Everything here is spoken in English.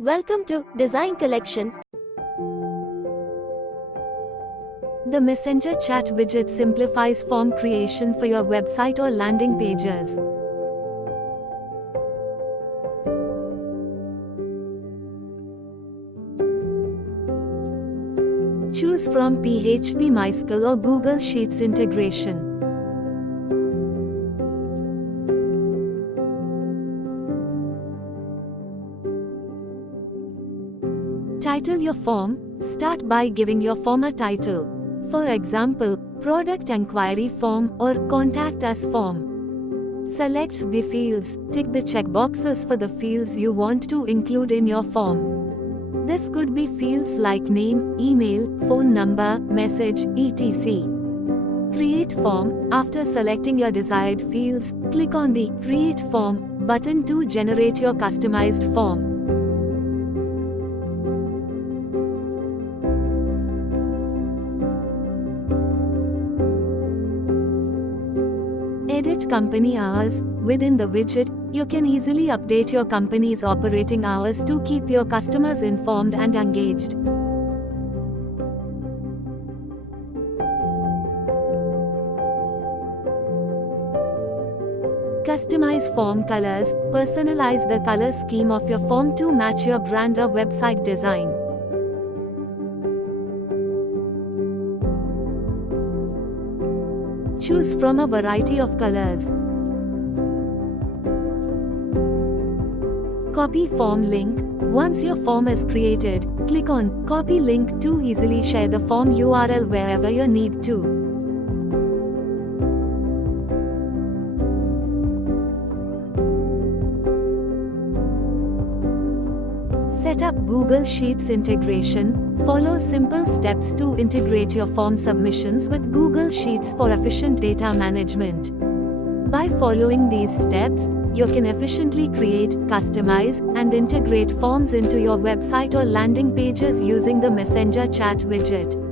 Welcome to Design Collection. The Messenger chat widget simplifies form creation for your website or landing pages. Choose from PHP MySQL or Google Sheets integration. Title your form. Start by giving your form a title. For example, Product Enquiry Form or Contact Us Form. Select the fields. Tick the checkboxes for the fields you want to include in your form. This could be fields like name, email, phone number, message, etc. Create form. After selecting your desired fields, click on the Create Form button to generate your customized form. Edit company hours. Within the widget, you can easily update your company's operating hours to keep your customers informed and engaged. Customize form colors. Personalize the color scheme of your form to match your brand or website design. Choose from a variety of colors. Copy form link. Once your form is created, click on Copy Link to easily share the form URL wherever you need to. Set up Google Sheets integration. Follow simple steps to integrate your form submissions with Google Sheets for efficient data management. By following these steps, you can efficiently create, customize, and integrate forms into your website or landing pages using the Messenger chat widget.